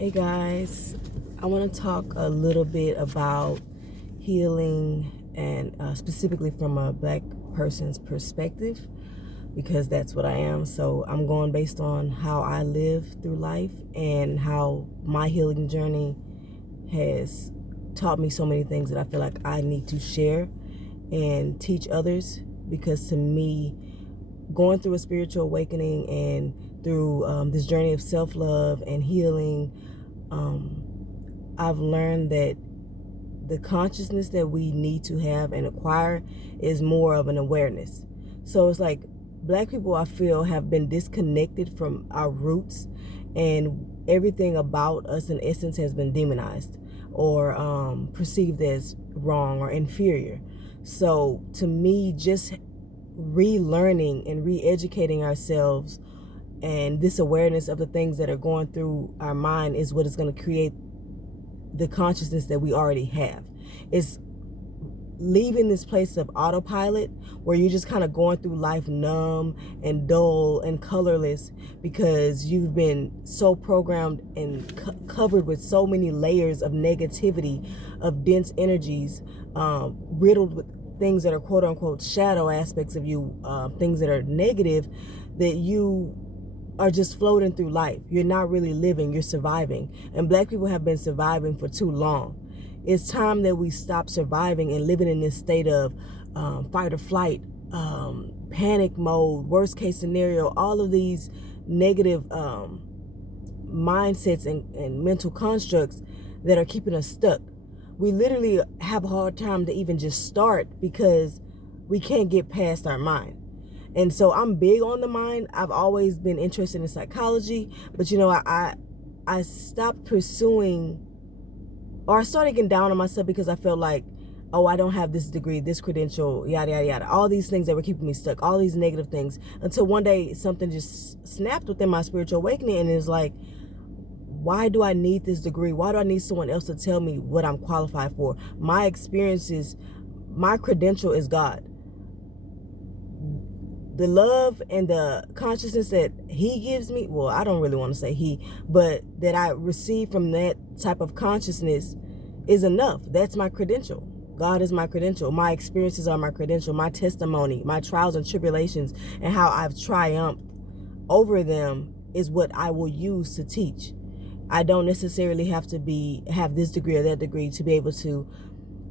Hey guys, I want to talk a little bit about healing and specifically from a Black person's perspective because that's what I am. So I'm going based on how I live through life and how my healing journey has taught me so many things that I feel like I need to share and teach others, because to me, going through a spiritual awakening and through this journey of self-love and healing, I've learned that the consciousness that we need to have and acquire is more of an awareness. So it's like Black people, I feel, have been disconnected from our roots, and everything about us in essence has been demonized or perceived as wrong or inferior. So to me, just relearning and re-educating ourselves and this awareness of the things that are going through our mind is what is going to create the consciousness that we already have. It's leaving this place of autopilot where you're just kind of going through life numb and dull and colorless because you've been so programmed and covered with so many layers of negativity, of dense energies, riddled with things that are quote unquote shadow aspects of you, things that are negative, that you are just floating through life. You're not really living, you're surviving. And Black people have been surviving for too long. It's time that we stop surviving and living in this state of fight or flight, panic mode, worst case scenario, all of these negative mindsets and mental constructs that are keeping us stuck. We literally have a hard time to even just start because we can't get past our mind. And so I'm big on the mind. I've always been interested in psychology, but I stopped pursuing, or I started getting down on myself because I felt like, oh, I don't have this degree, this credential, yada, yada, yada. All these things that were keeping me stuck, all these negative things, until one day something just snapped within my spiritual awakening, and it's like, why do I need this degree? Why do I need someone else to tell me what I'm qualified for? My experiences, my credential is God. The love and the consciousness that he gives me, well, I don't really want to say he, but that I receive from that type of consciousness is enough. That's my credential. God is my credential. My experiences are my credential. My testimony, my trials and tribulations, and how I've triumphed over them is what I will use to teach. I don't necessarily have to have this degree or that degree to be able to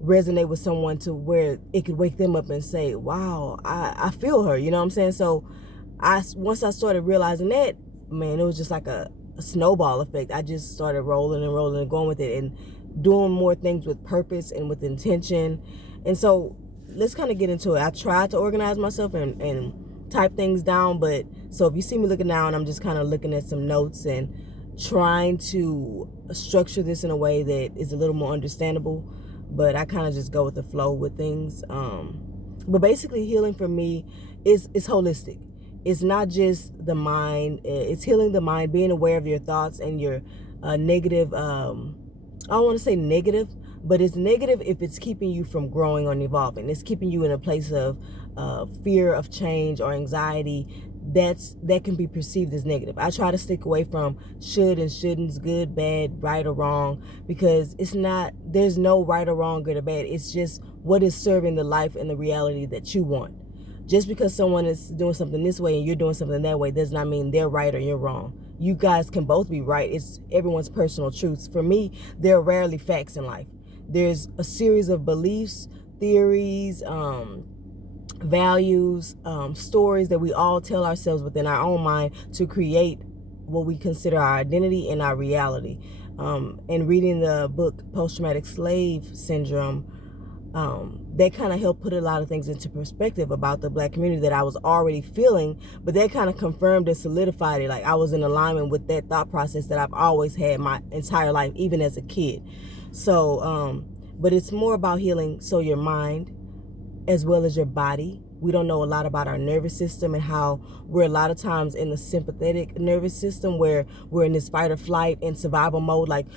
resonate with someone to where it could wake them up and say, wow, I feel her, you know what I'm saying? So once I started realizing that, man, it was just like a snowball effect. I just started rolling and rolling and going with it and doing more things with purpose and with intention. And so let's kind of get into it. I tried to organize myself and type things down, but so if you see me looking down, I'm just kind of looking at some notes and trying to structure this in a way that is a little more understandable. But I kind of just go with the flow with things. But basically, healing for me is holistic. It's not just the mind. It's healing the mind, being aware of your thoughts and your negative. I don't want to say negative, but it's negative if it's keeping you from growing or evolving. It's keeping you in a place of fear of change or anxiety. That can be perceived as negative. I try to stick away from should and shouldn'ts, good, bad, right or wrong, because there's no right or wrong, good or bad. It's just what is serving the life and the reality that you want. Just because someone is doing something this way and you're doing something that way does not mean they're right or you're wrong. You guys can both be right. It's everyone's personal truths. For me, there are rarely facts in life. There's a series of beliefs, theories, values, stories that we all tell ourselves within our own mind to create what we consider our identity and our reality. And reading the book Post-Traumatic Slave Syndrome, that kind of helped put a lot of things into perspective about the Black community that I was already feeling, but that kind of confirmed and solidified it. Like I was in alignment with that thought process that I've always had my entire life, even as a kid. So, but it's more about healing. So your mind, as well as your body. We don't know a lot about our nervous system and how we're a lot of times in the sympathetic nervous system where we're in this fight or flight and survival mode, like,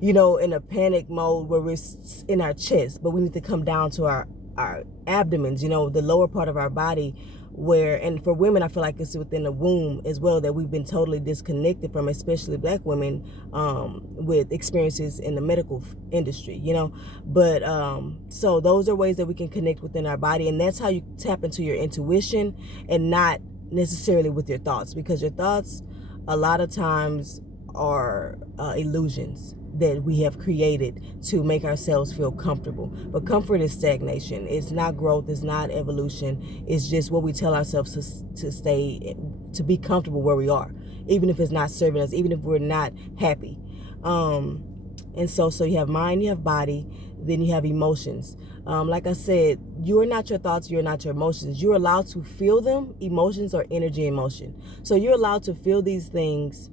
in a panic mode where we're in our chest, but we need to come down to our abdomens, the lower part of our body where, and for women, I feel like it's within the womb as well that we've been totally disconnected from, especially Black women, with experiences in the medical industry, But so those are ways that we can connect within our body, and that's how you tap into your intuition, and not necessarily with your thoughts, because your thoughts a lot of times are illusions that we have created to make ourselves feel comfortable. But comfort is stagnation. It's not growth. It's not evolution. It's just what we tell ourselves to be comfortable where we are, even if it's not serving us, even if we're not happy. And so you have mind, you have body, then you have emotions. Like I said, you are not your thoughts, you're not your emotions. You're allowed to feel them. Emotions are energy in motion. So you're allowed to feel these things,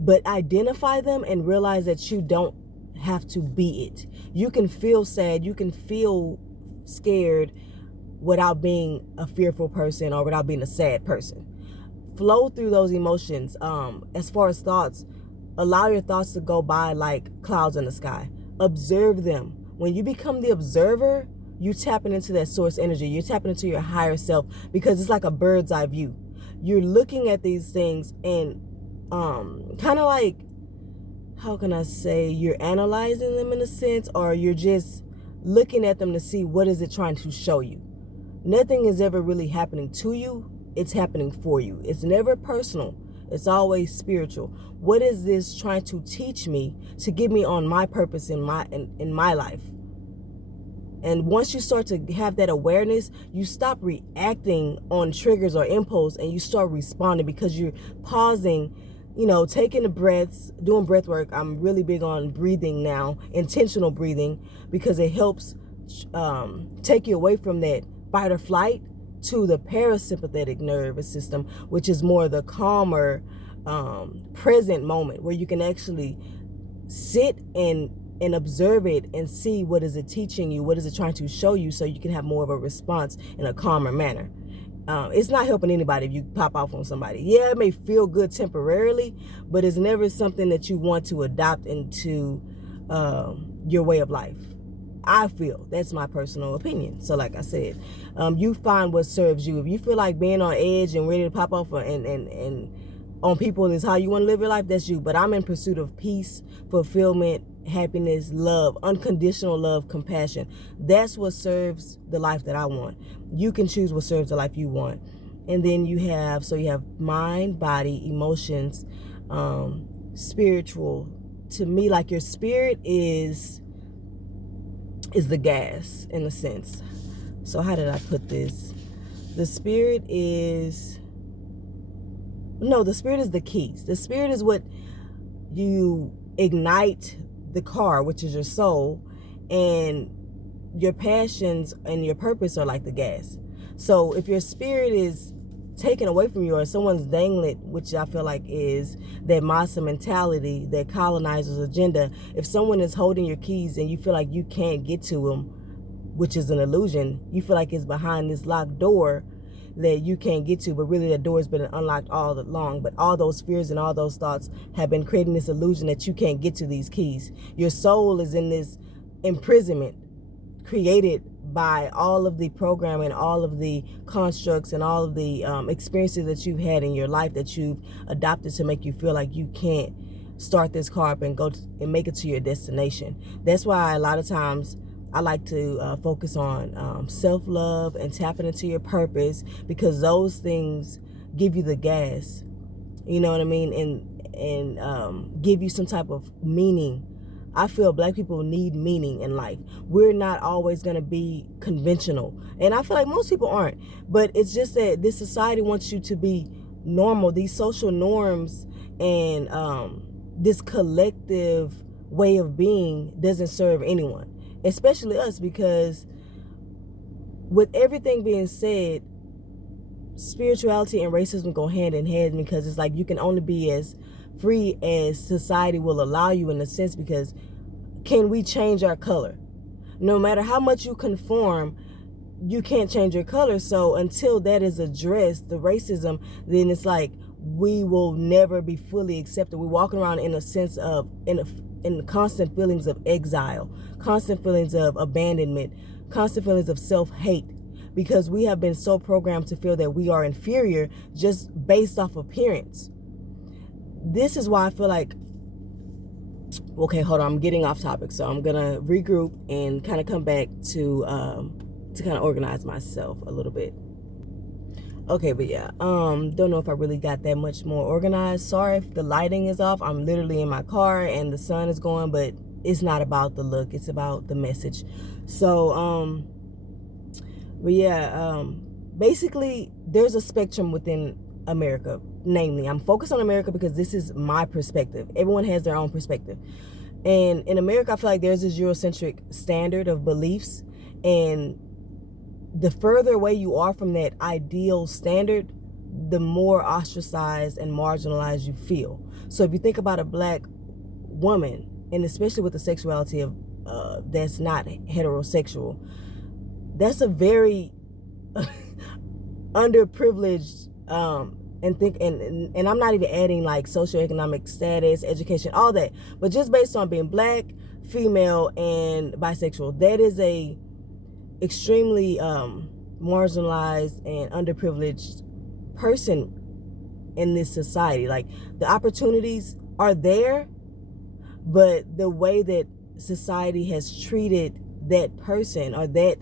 but identify them and realize that you don't have to be it. You can feel sad, you can feel scared without being a fearful person or without being a sad person. Flow through those emotions. As far as thoughts, allow your thoughts to go by like clouds in the sky. Observe them. When you become the observer, you're tapping into that source energy. You're tapping into your higher self, because it's like a bird's eye view. You're looking at these things and kind of like, how can I say, you're analyzing them in a sense, or you're just looking at them to see what is it trying to show you. Nothing is ever really happening to you. It's happening for you. It's never personal. It's always spiritual. What is this trying to teach me to get me on my purpose in my life? And once you start to have that awareness, you stop reacting on triggers or impulse, and you start responding, because you're pausing, taking the breaths, doing breath work. I'm really big on breathing now, intentional breathing, because it helps take you away from that fight or flight to the parasympathetic nervous system, which is more the calmer, present moment, where you can actually sit and observe it and see what is it teaching you, what is it trying to show you, so you can have more of a response in a calmer manner. It's not helping anybody if you pop off on somebody. Yeah, it may feel good temporarily, but it's never something that you want to adopt into your way of life. I feel that's my personal opinion. So like I said, you find what serves you. If you feel like being on edge and ready to pop off and on people is how you want to live your life, that's you. But I'm in pursuit of peace, fulfillment, happiness, love, unconditional love, compassion. That's what serves the life that I want. You can choose what serves the life you want. And then you have mind, body, emotions, spiritual. To me, like, your spirit is the gas, in a sense. So how did I put this? The spirit is the keys. The spirit is what you ignite the car, which is your soul, and your passions and your purpose are like the gas. So if your spirit is taken away from you, or someone's dangling it, which I feel like is that massa mentality, that colonizer's agenda. If someone is holding your keys and you feel like you can't get to them, which is an illusion, you feel like it's behind this locked door that you can't get to, but really the door has been unlocked all along. But all those fears and all those thoughts have been creating this illusion that you can't get to these keys. Your soul is in this imprisonment created by all of the programming, all of the constructs, and all of the experiences that you've had in your life that you've adopted to make you feel like you can't start this car up and go and make it to your destination. That's why a lot of times I like to focus on self-love and tapping into your purpose, because those things give you the gas, you know what I mean, and give you some type of meaning. I feel Black people need meaning in life. We're not always going to be conventional, and I feel like most people aren't, but it's just that this society wants you to be normal. These social norms and this collective way of being doesn't serve anyone, especially us, because with everything being said, spirituality and racism go hand in hand, because it's like you can only be as free as society will allow you, in a sense, because can we change our color? No matter how much you conform, you can't change your color. So until that is addressed, the racism, then it's like we will never be fully accepted. We're walking around in a sense of in constant feelings of exile, constant feelings of abandonment, constant feelings of self-hate, because we have been so programmed to feel that we are inferior just based off appearance. This is why I feel like, okay, hold on, I'm getting off topic, so I'm gonna regroup and kind of come back to kind of organize myself a little bit. Okay, but yeah, don't know if I really got that much more organized. Sorry if the lighting is off. I'm literally in my car and the sun is going, but it's not about the look, it's about the message. So but yeah, basically there's a spectrum within America. Namely, I'm focused on America because this is my perspective. Everyone has their own perspective. And in America, I feel like there's this Eurocentric standard of beliefs, and the further away you are from that ideal standard, the more ostracized and marginalized you feel. So if you think about a black woman, and especially with the sexuality of that's not heterosexual, that's a very underprivileged and I'm not even adding like socioeconomic status, education, all that, but just based on being black, female, and bisexual, that is a extremely marginalized and underprivileged person in this society. Like, the opportunities are there, but the way that society has treated that person or that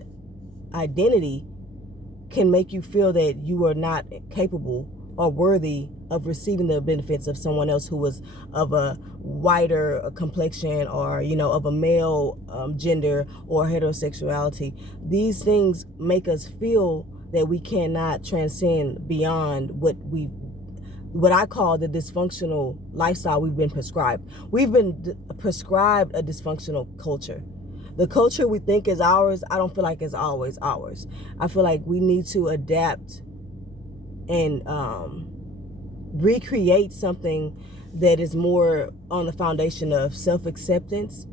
identity can make you feel that you are not capable or worthy of receiving the benefits of someone else who was of a whiter complexion, or, you know, of a male gender or heterosexuality. These things make us feel that we cannot transcend beyond what I call the dysfunctional lifestyle we've been prescribed. We've been prescribed a dysfunctional culture. The culture we think is ours, I don't feel like it's always ours. I feel like we need to adapt and recreate something that is more on the foundation of self-acceptance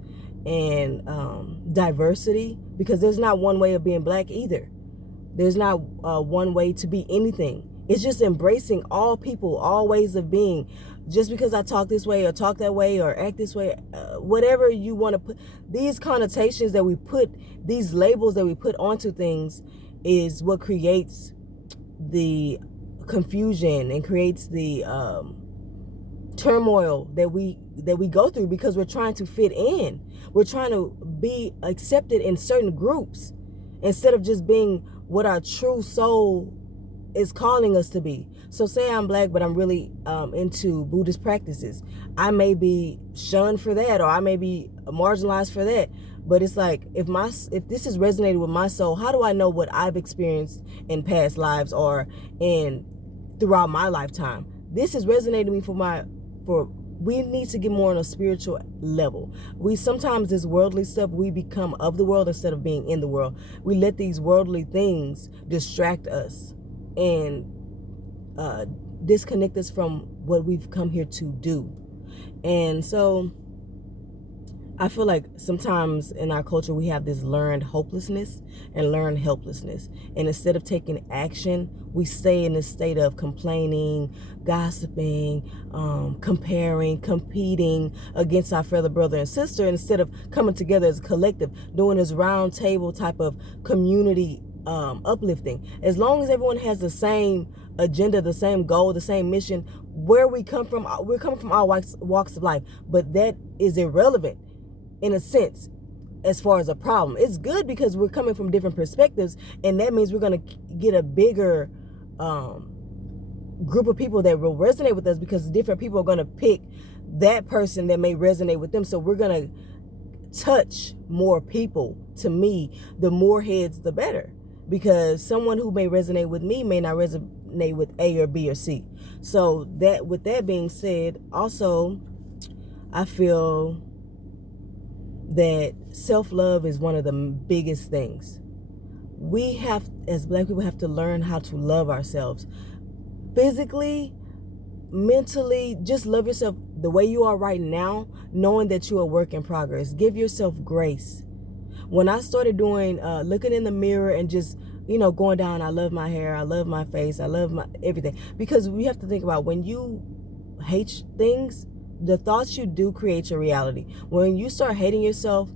and diversity, because there's not one way of being black either. There's not one way to be anything. It's just embracing all people, all ways of being. Just because I talk this way or talk that way or act this way, whatever you want to put, these connotations that we put, these labels that we put onto things, is what creates the confusion and creates the turmoil that we go through, because we're trying to fit in. We're trying to be accepted in certain groups instead of just being what our true soul is calling us to be. So say I'm black, but I'm really into Buddhist practices. I may be shunned for that, or I may be marginalized for that. But it's like, if this is resonated with my soul, how do I know what I've experienced in past lives or throughout my lifetime? This is resonating with me we need to get more on a spiritual level. We sometimes, this worldly stuff, we become of the world instead of being in the world. We let these worldly things distract us and disconnect us from what we've come here to do. And so I feel like sometimes in our culture we have this learned hopelessness and learned helplessness, and instead of taking action, we stay in this state of complaining, gossiping, comparing, competing against our fellow brother and sister, instead of coming together as a collective, doing this round table type of community uplifting. As long as everyone has the same agenda, the same goal, the same mission, where we come from, we're coming from all walks of life, but that is irrelevant in a sense as far as a problem. It's good because we're coming from different perspectives, and that means we're going to get a bigger group of people that will resonate with us, because different people are going to pick that person that may resonate with them. So we're going to touch more people. To me, the more heads, the better, because someone who may resonate with me may not resonate with A or B or C. So that, with that being said, also I feel that self-love is one of the biggest things. We have, as black people, have to learn how to love ourselves physically, mentally. Just love yourself the way you are right now, knowing that you're a work in progress. Give yourself grace. When I started doing looking in the mirror and just, going down, I love my hair, I love my face, I love my everything, because we have to think about, when you hate things, the thoughts you do create your reality. When you start hating yourself,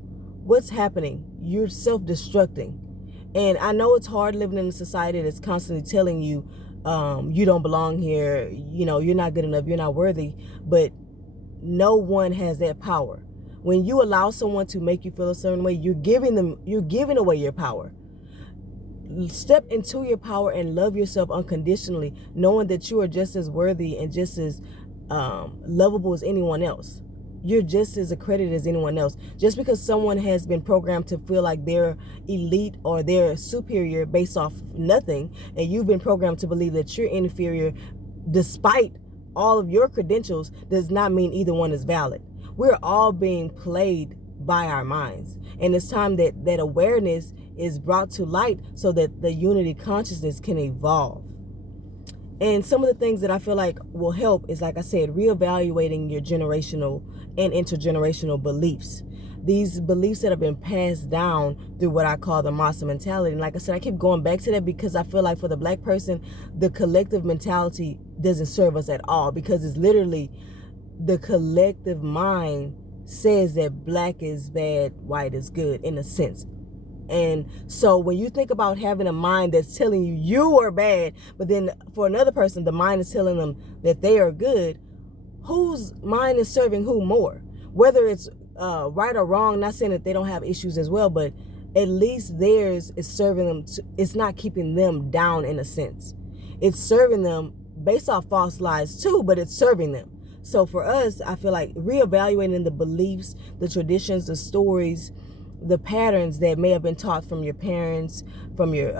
what's happening? You're self-destructing. And I know it's hard living in a society that's constantly telling you, you don't belong here, you're not good enough, you're not worthy. But no one has that power. When you allow someone to make you feel a certain way, you're giving away your power. Step into your power and love yourself unconditionally, knowing that you are just as worthy and just as lovable as anyone else. You're just as accredited as anyone else. Just because someone has been programmed to feel like they're elite or they're superior based off nothing, and you've been programmed to believe that you're inferior despite all of your credentials, does not mean either one is valid. We're all being played by our minds. And it's time that awareness is brought to light so that the unity consciousness can evolve. And some of the things that I feel like will help is, like I said, reevaluating your generational and intergenerational beliefs. These beliefs that have been passed down through what I call the monster mentality. And like I said, I keep going back to that because I feel like for the Black person, the collective mentality doesn't serve us at all, because it's literally the collective mind says that Black is bad, white is good, in a sense. And so when you think about having a mind that's telling you you are bad, but then for another person, the mind is telling them that they are good, whose mind is serving who more? Whether it's right or wrong, not saying that they don't have issues as well, but at least theirs is serving them. It's not keeping them down in a sense. It's serving them based off false lies too, but it's serving them. So for us, I feel like reevaluating the beliefs, the traditions, the stories, the patterns that may have been taught from your parents, from your,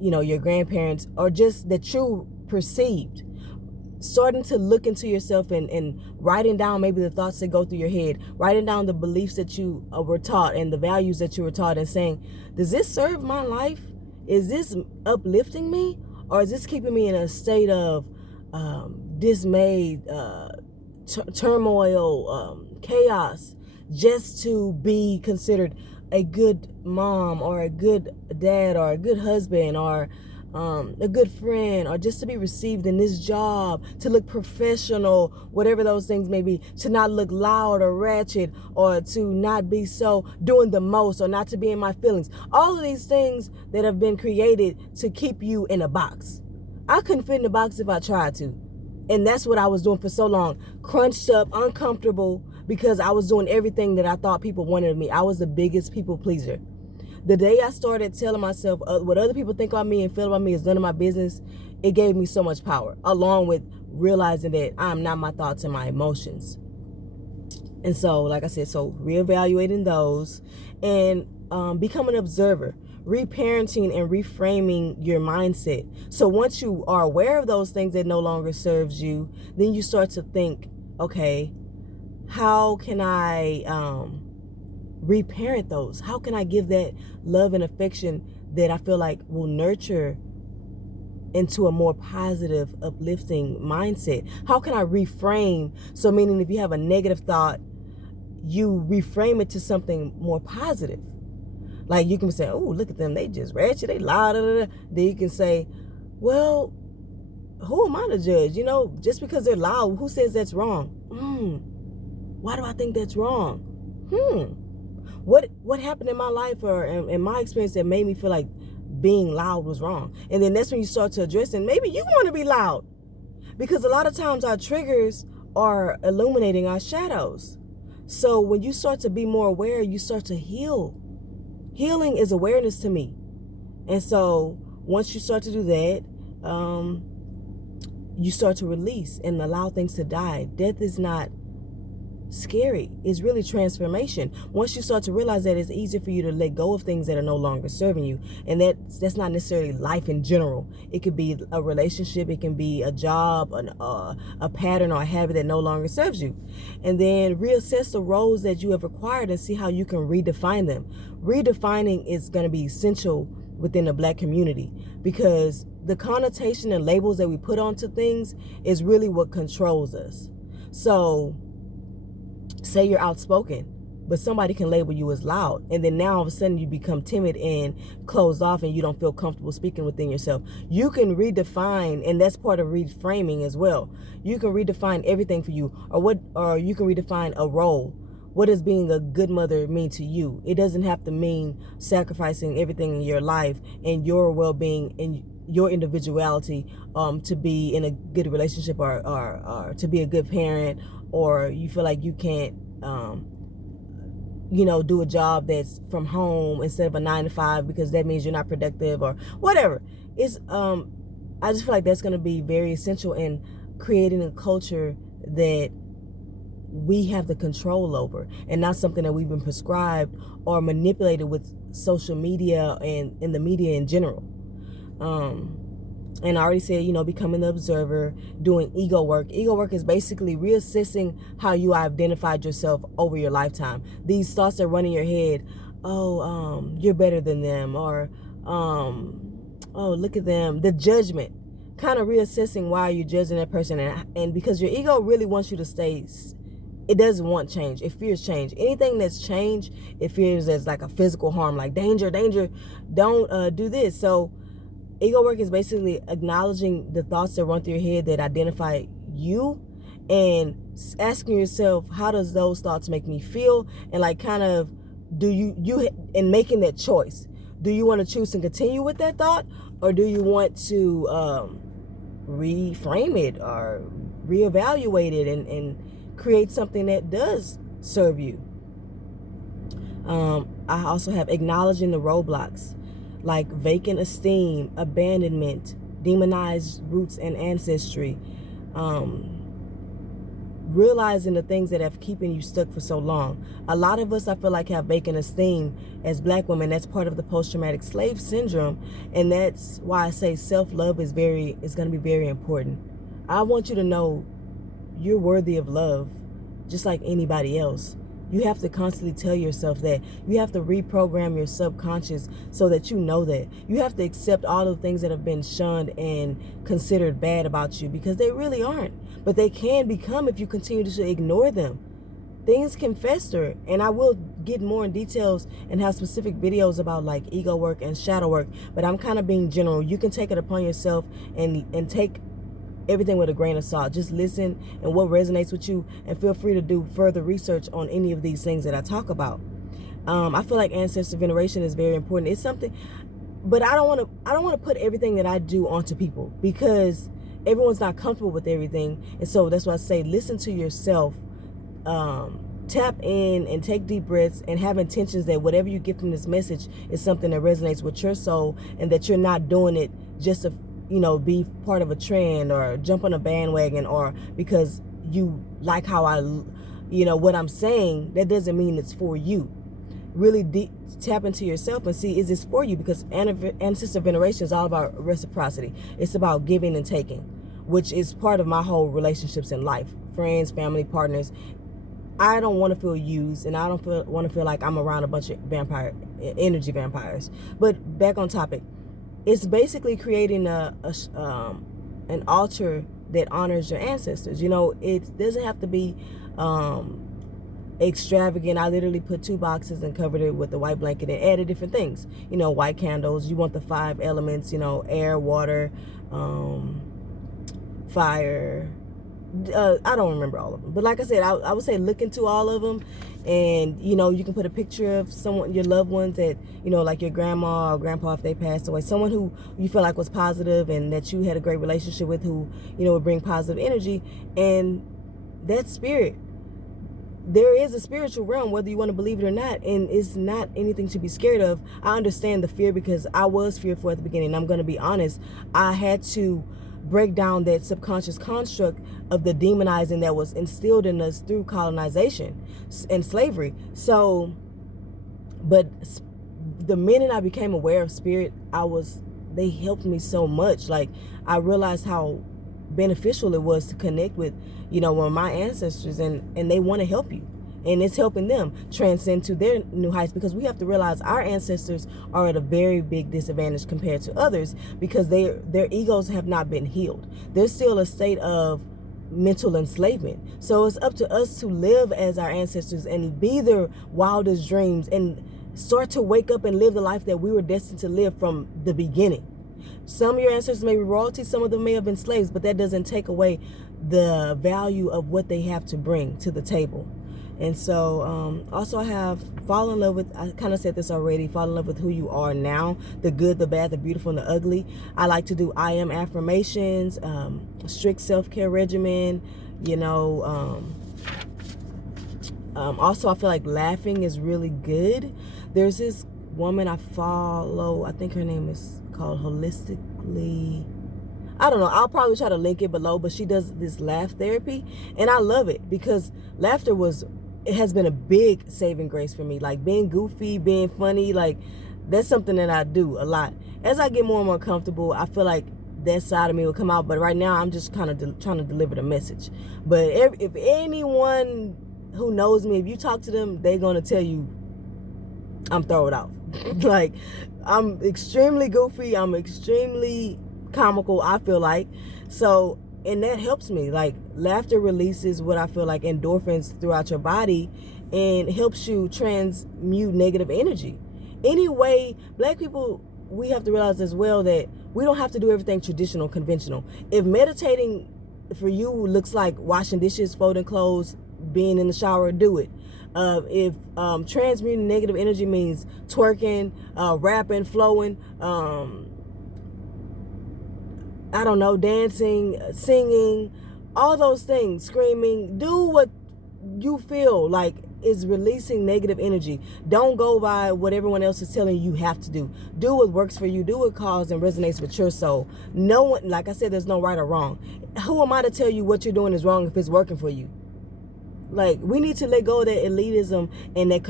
your grandparents, or just that you perceived. Starting to look into yourself and writing down maybe the thoughts that go through your head, writing down the beliefs that you were taught and the values that you were taught, and saying, does this serve my life? Is this uplifting me? Or is this keeping me in a state of dismay, turmoil, chaos, just to be considered a good mom or a good dad or a good husband or a good friend, or just to be received in this job, to look professional, whatever those things may be, to not look loud or ratchet, or to not be so doing the most, or not to be in my feelings. All of these things that have been created to keep you in a box. I couldn't fit in a box if I tried to. And that's what I was doing for so long. Crunched up, uncomfortable, because I was doing everything that I thought people wanted of me. I was the biggest people pleaser. The day I started telling myself what other people think about me and feel about me is none of my business, it gave me so much power, along with realizing that I'm not my thoughts and my emotions. And so, like I said, so reevaluating those and become an observer, reparenting and reframing your mindset. So once you are aware of those things that no longer serves you, then you start to think, okay, how can I reparent those? How can I give that love and affection that I feel like will nurture into a more positive, uplifting mindset? How can I reframe? So meaning if you have a negative thought, you reframe it to something more positive. Like you can say, oh, look at them, they just ratchet, they loud. Then you can say, well, who am I to judge? Just because they're loud, who says that's wrong? Why do I think that's wrong? What happened in my life or in my experience that made me feel like being loud was wrong? And then that's when you start to address it. Maybe you want to be loud, because a lot of times our triggers are illuminating our shadows. So when you start to be more aware, you start to heal. Healing is awareness to me. And so once you start to do that, you start to release and allow things to die. Death is not scary. It's really transformation. Once you start to realize that, it's easier for you to let go of things that are no longer serving you. And that's not necessarily life in general. It could be a relationship, it can be a job, a pattern or a habit that no longer serves you. And then reassess the roles that you have acquired and see how you can redefine them. Redefining is going to be essential within the Black community, because the connotation and labels that we put onto things is really what controls us. So say you're outspoken, but somebody can label you as loud, and then now all of a sudden you become timid and closed off and you don't feel comfortable speaking within yourself. You can redefine, and that's part of reframing as well. You can redefine everything for you, or you can redefine a role. what does being a good mother mean to you? It doesn't have to mean sacrificing everything in your life and your well-being and your individuality to be in a good relationship or to be a good parent, or you feel like you can't do a job that's from home instead of a 9 to 5 because that means you're not productive or whatever. It's I just feel like that's going to be very essential in creating a culture that we have the control over, and not something that we've been prescribed or manipulated with social media and in the media in general. And I already said, becoming the observer, doing ego work. Ego work is basically reassessing how you identified yourself over your lifetime. These thoughts that run in your head, you're better than them, or oh, look at them. The judgment, kind of reassessing why you're judging that person, and because your ego really wants you to stay. It doesn't want change. It fears change. Anything that's change, it fears as like a physical harm, like danger, don't do this. So ego work is basically acknowledging the thoughts that run through your head that identify you, and asking yourself, how does those thoughts make me feel? And like kind of, do you in making that choice, do you want to choose to continue with that thought, or do you want to reframe it or reevaluate it and create something that does serve you? I also have acknowledging the roadblocks, like vacant esteem, abandonment, demonized roots and ancestry, realizing the things that have keeping you stuck for so long. A lot of us, I feel like, have vacant esteem as Black women. That's part of the post-traumatic slave syndrome, and that's why I say self-love is going to be very important. I want you to know you're worthy of love, just like anybody else. You have to constantly tell yourself that. You have to reprogram your subconscious so that you know that. You have to accept all the things that have been shunned and considered bad about you, because they really aren't. But they can become if you continue to ignore them. Things can fester, and I will get more in details and have specific videos about like ego work and shadow work, but I'm kind of being general. You can take it upon yourself and take everything with a grain of salt. Just listen and what resonates with you, and feel free to do further research on any of these things that I talk about. I feel like ancestor veneration is very important. It's something, but I don't want to put everything that I do onto people, because everyone's not comfortable with everything. And so that's why I say listen to yourself, tap in and take deep breaths, and have intentions that whatever you get from this message is something that resonates with your soul, and that you're not doing it just to be part of a trend or jump on a bandwagon, or because you like how what I'm saying. That doesn't mean it's for you. Really tap into yourself and see, is this for you? Because ancestor veneration is all about reciprocity. It's about giving and taking, which is part of my whole relationships in life, friends, family, partners. I don't want to feel used, and I don't want to feel like I'm around a bunch of energy vampires. But back on topic. It's basically creating an altar that honors your ancestors. It doesn't have to be extravagant. I literally put 2 boxes and covered it with a white blanket and added different things. White candles. You want the 5 elements, air, water, fire. I don't remember all of them. But like I said, I would say look into all of them. And, you can put a picture of someone, your loved ones that, like your grandma or grandpa if they passed away. Someone who you feel like was positive and that you had a great relationship with, who, would bring positive energy. And that spirit, there is a spiritual realm, whether you want to believe it or not. And it's not anything to be scared of. I understand the fear, because I was fearful at the beginning. I'm going to be honest. I had to break down that subconscious construct of the demonizing that was instilled in us through colonization and slavery. So, but the minute I became aware of spirit, they helped me so much. Like, I realized how beneficial it was to connect with, one of my ancestors, and they want to help you. And it's helping them transcend to their new heights, because we have to realize our ancestors are at a very big disadvantage compared to others, because their egos have not been healed. There's still a state of mental enslavement. So it's up to us to live as our ancestors and be their wildest dreams, and start to wake up and live the life that we were destined to live from the beginning. Some of your ancestors may be royalty, some of them may have been slaves, but that doesn't take away the value of what they have to bring to the table. And so also I have fall in love with, I kind of said this already, fall in love with who you are now, the good, the bad, the beautiful, and the ugly. I like to do I am affirmations, strict self-care regimen, you know. Also, I feel like laughing is really good. There's this woman I follow, I think her name is called Holistically, I don't know, I'll probably try to link it below, but she does this laugh therapy, and I love it because laughter it has been a big saving grace for me. Like being goofy, being funny, like that's something that I do a lot. As I get more and more comfortable, I feel like that side of me will come out, but right now I'm just kind of trying to deliver the message. But if anyone who knows me, if you talk to them, they're gonna tell you I'm thrown off. Like, I'm extremely goofy, I'm extremely comical, I feel like. So, and that helps me. Like, laughter releases what I feel like endorphins throughout your body and helps you transmute negative energy. Anyway, black people, we have to realize as well that we don't have to do everything traditional, conventional. If meditating for you looks like washing dishes, folding clothes, being in the shower, do it. If transmuting negative energy means twerking, rapping, flowing, I don't know, dancing, singing, all those things, screaming, do what you feel like is releasing negative energy. Don't go by what everyone else is telling you have to do. Do what works for you. Do what calls and resonates with your soul. No one, like I said, there's no right or wrong. Who am I to tell you what you're doing is wrong if it's working for you? Like, we need to let go of that elitism and that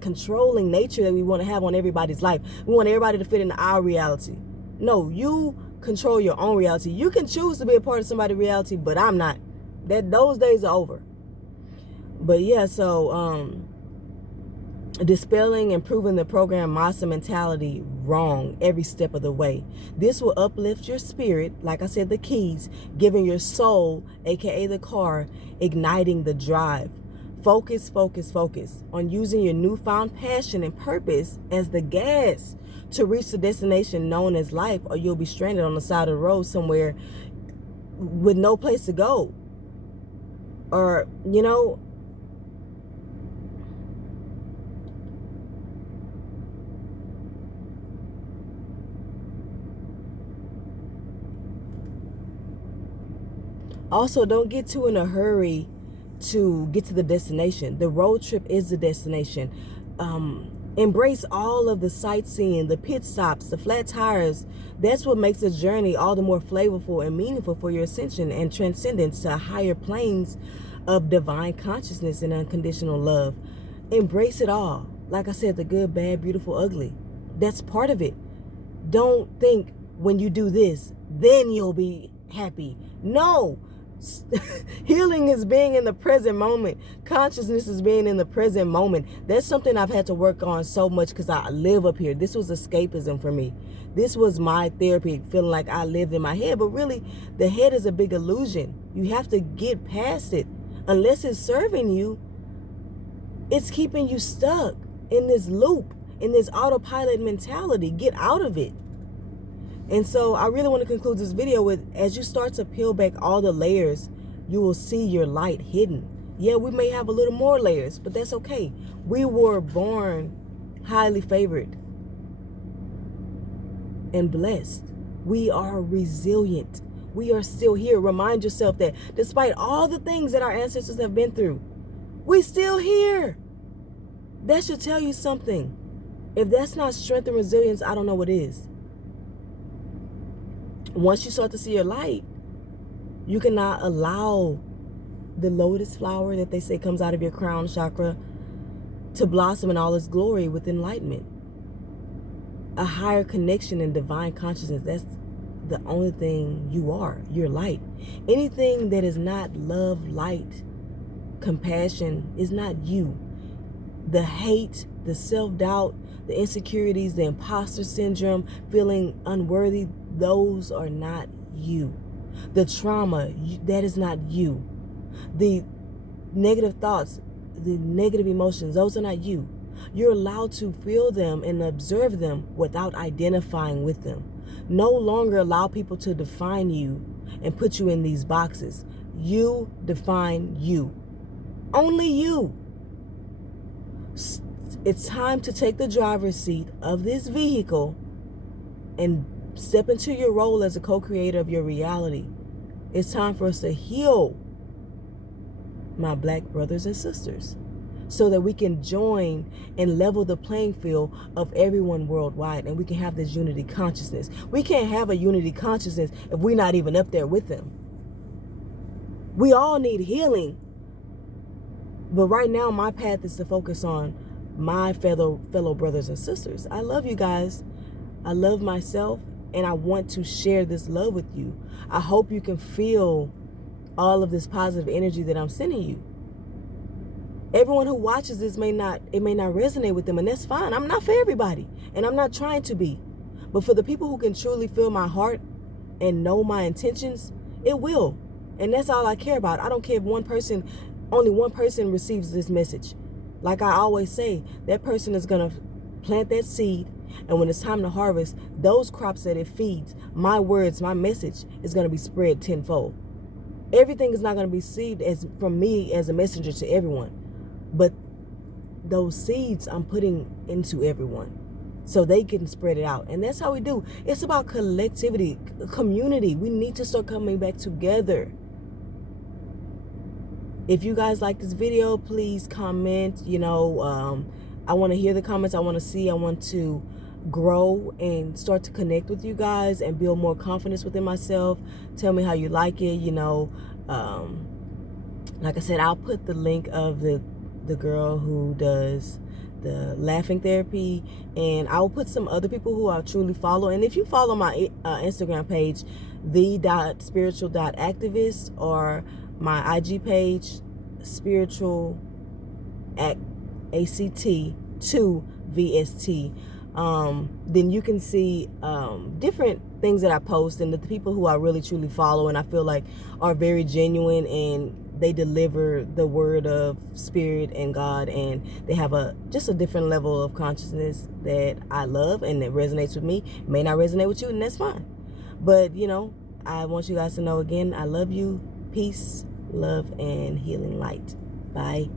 controlling nature that we want to have on everybody's life. We want everybody to fit into our reality. No, you control your own reality. You can choose to be a part of somebody's reality, but I'm not. Those days are over. But yeah, so dispelling and proving the program Masa mentality wrong every step of the way. This will uplift your spirit, like I said, the keys, giving your soul, aka the car, igniting the drive. Focus, focus, focus on using your newfound passion and purpose as the gas to reach the destination known as life, or you'll be stranded on the side of the road somewhere with no place to go. Or, you know, also, don't get too in a hurry to get to the destination. The road trip is the destination. Embrace all of the sightseeing, the pit stops, the flat tires. That's what makes the journey all the more flavorful and meaningful for your ascension and transcendence to higher planes of divine consciousness and unconditional love. Embrace it all. Like I said, the good, bad, beautiful, ugly. That's part of it. Don't think when you do this, then you'll be happy. No. Healing is being in the present moment. Consciousness is being in the present moment. That's something I've had to work on so much because I live up here. This was escapism for me. This was my therapy, feeling like I lived in my head. But really, the head is a big illusion. You have to get past it. Unless it's serving you, it's keeping you stuck in this loop, in this autopilot mentality. Get out of it. And so I really want to conclude this video with, as you start to peel back all the layers, you will see your light hidden. Yeah, we may have a little more layers, but that's okay. We were born highly favored and blessed. We are resilient. We are still here. Remind yourself that despite all the things that our ancestors have been through, we're still here. That should tell you something. If that's not strength and resilience, I don't know what is. Once you start to see your light, you cannot allow the lotus flower that they say comes out of your crown chakra to blossom in all its glory with enlightenment. A higher connection in divine consciousness. That's the only thing you are. You're light. Anything that is not love, light, compassion is not you. The hate, the self-doubt, the insecurities, the imposter syndrome, feeling unworthy, those are not you. The trauma, that is not you. The negative thoughts, the negative emotions, those are not you. You're allowed to feel them and observe them without identifying with them. No longer allow people to define you and put you in these boxes. You define you. Only you. It's time to take the driver's seat of this vehicle and step into your role as a co-creator of your reality. It's time for us to heal, my black brothers and sisters, so that we can join and level the playing field of everyone worldwide, and we can have this unity consciousness. We can't have a unity consciousness if we're not even up there with them. We all need healing. But right now, my path is to focus on my fellow brothers and sisters. I love you guys. I love myself, and I want to share this love with you. I hope you can feel all of this positive energy that I'm sending you. Everyone who watches this may not resonate with them, and that's fine. I'm not for everybody, and I'm not trying to be. But for the people who can truly feel my heart and know my intentions, it will. And that's all I care about. I don't care if only one person receives this message. Like I always say, that person is going to plant that seed, and when it's time to harvest, those crops that it feeds, my words, my message is going to be spread tenfold. Everything is not going to be received from me as a messenger to everyone, but those seeds I'm putting into everyone so they can spread it out. And that's how we do. It's about collectivity, community. We need to start coming back together. If you guys like this video, please comment. I want to hear the comments. I want to grow and start to connect with you guys and build more confidence within myself. Tell me how you like it. Like I said, I'll put the link of the girl who does the laughing therapy, and I will put some other people who I truly follow. And if you follow my Instagram page, the.spiritual.activist, or my IG page, spiritual ACT2VST, then you can see different things that I post, and the people who I really truly follow and I feel like are very genuine, and they deliver the word of spirit and God, and they have just a different level of consciousness that I love and that resonates with me. It may not resonate with you, and that's fine. But I want you guys to know, again, I love you. Peace, love, and healing light. Bye.